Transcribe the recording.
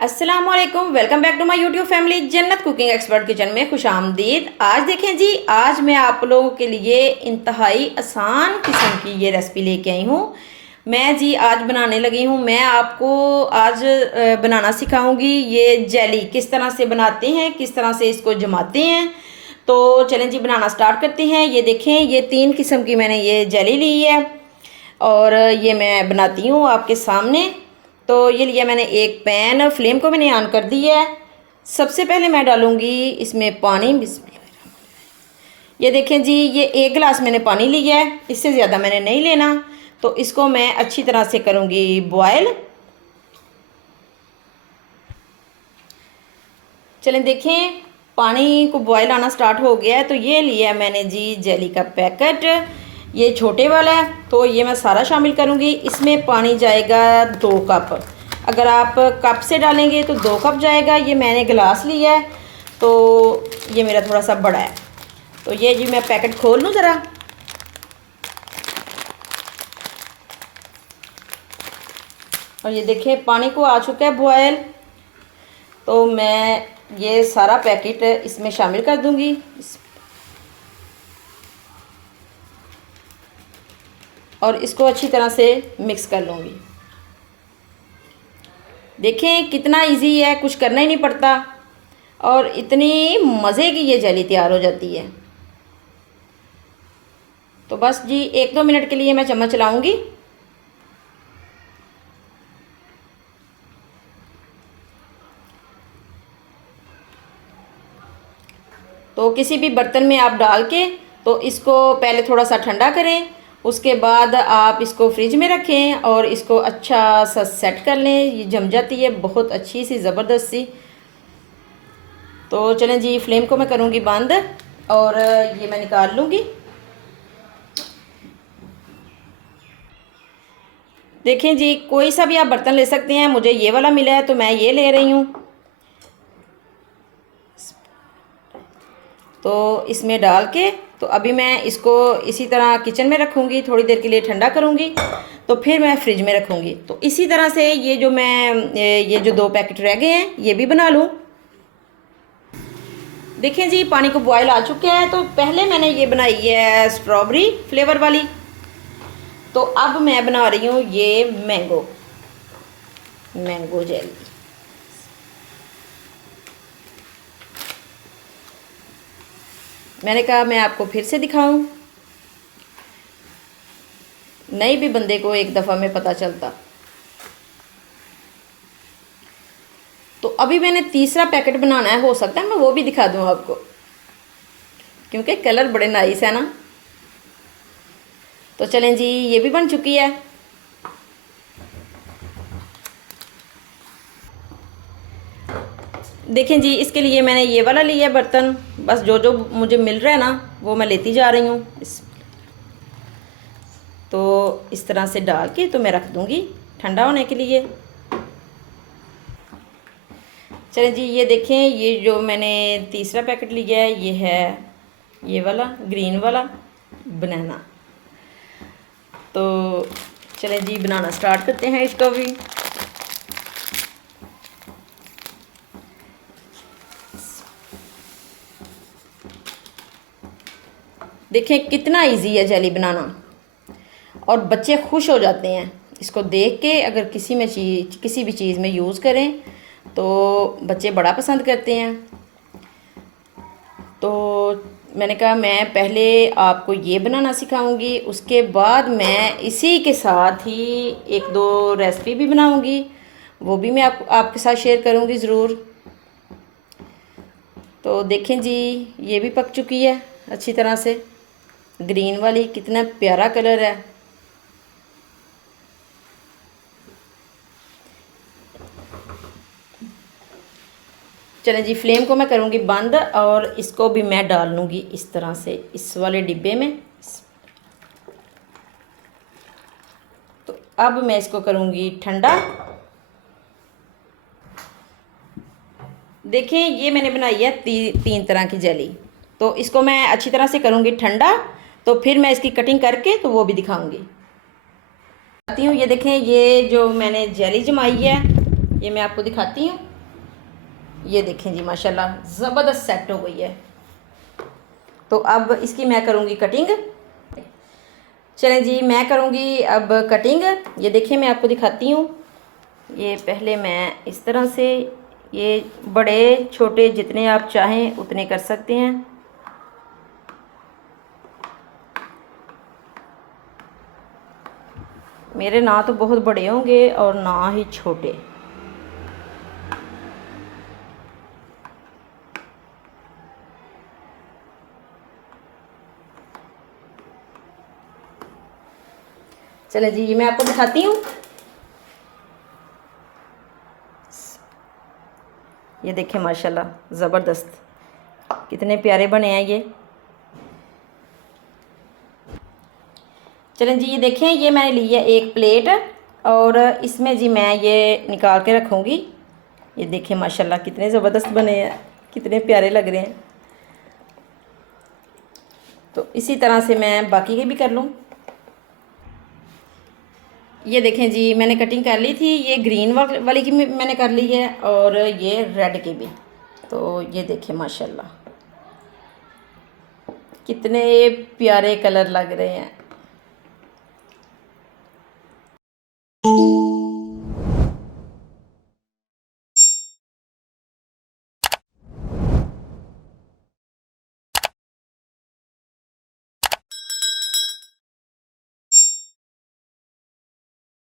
अस्सलामुअलैकुम, welcome back to my YouTube family. Jannat cooking expert kitchen में खुश आमदीद। आज देखें जी, आज मैं आप लोगों के लिए इंतहाई आसान किस्म की ये रेसिपी लेके आई हूँ। मैं जी आज बनाने लगी हूँ। मैं आपको आज बनाना सिखाऊंगी ये जेली किस तरह से बनाते हैं, किस तरह से इसको जमाते हैं। तो चलें जी बनाना स्टार्ट करते हैं। ये देखें, ये 3 किस्म की मैंने ये जेली ली है और ये मैं बनाती हूँ आपके सामने। तो ये लिया मैंने एक पैन, फ्लेम को मैंने ऑन कर दी है। सबसे पहले मैं डालूंगी इसमें पानी। ये देखें जी, ये 1 गिलास मैंने पानी लिया है, इससे ज़्यादा मैंने नहीं लेना। तो इसको मैं अच्छी तरह से करूँगी बॉयल। चलें देखें, पानी को बॉयल आना स्टार्ट हो गया है। तो ये लिया मैंने जी जेली का पैकेट, ये छोटे वाला है। तो ये मैं सारा शामिल करूँगी। इसमें पानी जाएगा 2 कप। अगर आप कप से डालेंगे तो 2 कप जाएगा। ये मैंने गिलास लिया है तो ये मेरा थोड़ा सा बड़ा है। तो ये जी मैं पैकेट खोल लूँ ज़रा। और ये देखिए पानी को आ चुका है बॉयल। तो मैं ये सारा पैकेट इसमें शामिल कर दूँगी और इसको अच्छी तरह से मिक्स कर लूँगी। देखें कितना इजी है, कुछ करना ही नहीं पड़ता और इतनी मज़े की ये जेली तैयार हो जाती है। तो बस जी 1-2 मिनट के लिए मैं चम्मच चलाऊँगी। तो किसी भी बर्तन में आप डाल के तो इसको पहले थोड़ा सा ठंडा करें, उसके बाद आप इसको फ्रिज में रखें और इसको अच्छा सा सेट कर लें। ये जम जाती है बहुत अच्छी सी, ज़बरदस्त सी। तो चलें जी, फ्लेम को मैं करूँगी बंद और ये मैं निकाल लूँगी। देखें जी, कोई सा भी आप बर्तन ले सकते हैं। मुझे ये वाला मिला है तो मैं ये ले रही हूँ। तो इसमें डाल के तो अभी मैं इसको इसी तरह किचन में रखूँगी, थोड़ी देर के लिए ठंडा करूँगी तो फिर मैं फ्रिज में रखूँगी। तो इसी तरह से ये जो 2 पैकेट रह गए हैं ये भी बना लूँ। देखें जी, पानी को बॉयल आ चुका है। तो पहले मैंने ये बनाई है स्ट्रॉबेरी फ्लेवर वाली। तो अब मैं बना रही हूँ ये मैंगो जेली। मैंने कहा मैं आपको फिर से दिखाऊं, नहीं भी बंदे को एक दफ़ा में पता चलता। तो अभी मैंने तीसरा पैकेट बनाना है, हो सकता है मैं वो भी दिखा दूं आपको, क्योंकि कलर बड़े नाइस है ना। तो चलें जी, ये भी बन चुकी है। देखें जी, इसके लिए मैंने ये वाला लिया है बर्तन। बस जो जो मुझे मिल रहा है ना वो मैं लेती जा रही हूँ। तो इस तरह से डाल के तो मैं रख दूँगी ठंडा होने के लिए। चलें जी, ये देखें, ये जो मैंने तीसरा पैकेट लिया है ये है ये वाला ग्रीन वाला बनाना। तो चलें जी बनाना स्टार्ट करते हैं इसको भी। देखें कितना इजी है जेली बनाना और बच्चे खुश हो जाते हैं इसको देख के। अगर किसी भी चीज़ में यूज़ करें तो बच्चे बड़ा पसंद करते हैं। तो मैंने कहा मैं पहले आपको ये बनाना सिखाऊंगी, उसके बाद मैं इसी के साथ ही 1-2 रेसिपी भी बनाऊंगी, वो भी मैं आपके साथ शेयर करूंगी ज़रूर। तो देखें जी, ये भी पक चुकी है अच्छी तरह से। ग्रीन वाली कितना प्यारा कलर है। चलें जी, फ्लेम को मैं करूँगी बंद और इसको भी मैं डाल लूँगी इस तरह से इस वाले डिब्बे में। तो अब मैं इसको करूँगी ठंडा। देखें, ये मैंने बनाई है 3 तरह की जेली। तो इसको मैं अच्छी तरह से करूँगी ठंडा, तो फिर मैं इसकी कटिंग करके तो वो भी दिखाऊँगी। दिखाती हूँ। ये देखें, ये जो मैंने जेली जमाई है ये मैं आपको दिखाती हूँ। ये देखें जी माशाल्लाह ज़बरदस्त सेट हो गई है। तो अब इसकी मैं करूँगी कटिंग। चलें जी, मैं करूँगी अब कटिंग। ये देखिए मैं आपको दिखाती हूँ। ये पहले मैं इस तरह से, ये बड़े छोटे जितने आप चाहें उतने कर सकते हैं। मेरे ना तो बहुत बड़े होंगे और ना ही छोटे। चले जी, ये मैं आपको दिखाती हूँ। ये देखें माशाल्लाह ज़बरदस्त कितने प्यारे बने हैं ये। चलें जी, ये देखें ये मैंने ली है एक प्लेट और इसमें जी मैं ये निकाल के रखूँगी। ये देखें माशाल्लाह कितने ज़बरदस्त बने हैं, कितने प्यारे लग रहे हैं। तो इसी तरह से मैं बाकी के भी कर लूँ। ये देखें जी मैंने कटिंग कर ली थी, ये ग्रीन वाली की मैंने कर ली है और ये रेड की भी। तो ये देखें माशाल्लाह कितने प्यारे कलर लग रहे हैं।